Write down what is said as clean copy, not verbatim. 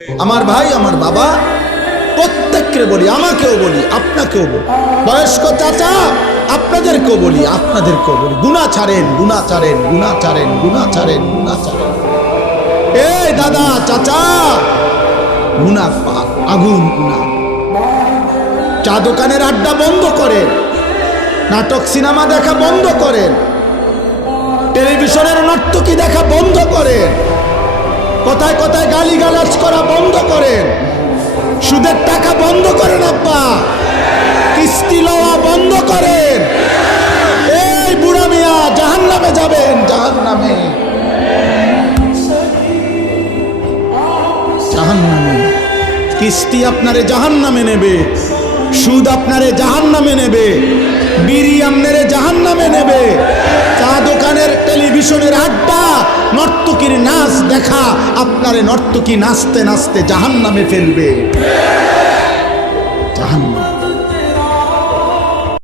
আমার ভাই, আমার বাবা, প্রত্যেককে বলি, আমাকেও বলি, আপনাকেও বলি, বয়স্ক চাচা আপনাদেরকেও বলি, আপনাদেরকেও বলি, গুনাহ ছাড়েন, গুনাহ ছাড়েন, গুনাহ ছাড়েন, গুনাহ ছাড়েন, গুনাহ ছাড়েন। এই দাদা, চাচা, গুনাহ পাক, আগুন গুনাহ। চা দোকানের আড্ডা বন্ধ করেন, নাটক সিনেমা দেখা বন্ধ করেন, টেলিভিশনের নর্তকী দেখা বন্ধ করেন, কথায় কথায় গালিগালাজ করা বন্ধ করেন, সুদের টাকা বন্ধ করেন, আব্বা কিস্তি লওয়া বন্ধ করেন। এই বুড়া মিয়া জাহান্নামে যাবেন, জাহান্নামে, জাহান্নামে। কিস্তি আপনারে জাহান্নামে নেবে, সুদ আপনারে জাহান্নামে নেবে, বিড়ি আপনারে জাহান্নামে নেবে, চা দোকানের টেলিভিশনের আড্ডা, নর্তকীর নাচ দেখা আপনারে নর্তকী নাচতে নাচতে জাহান্নামে ফেলবে।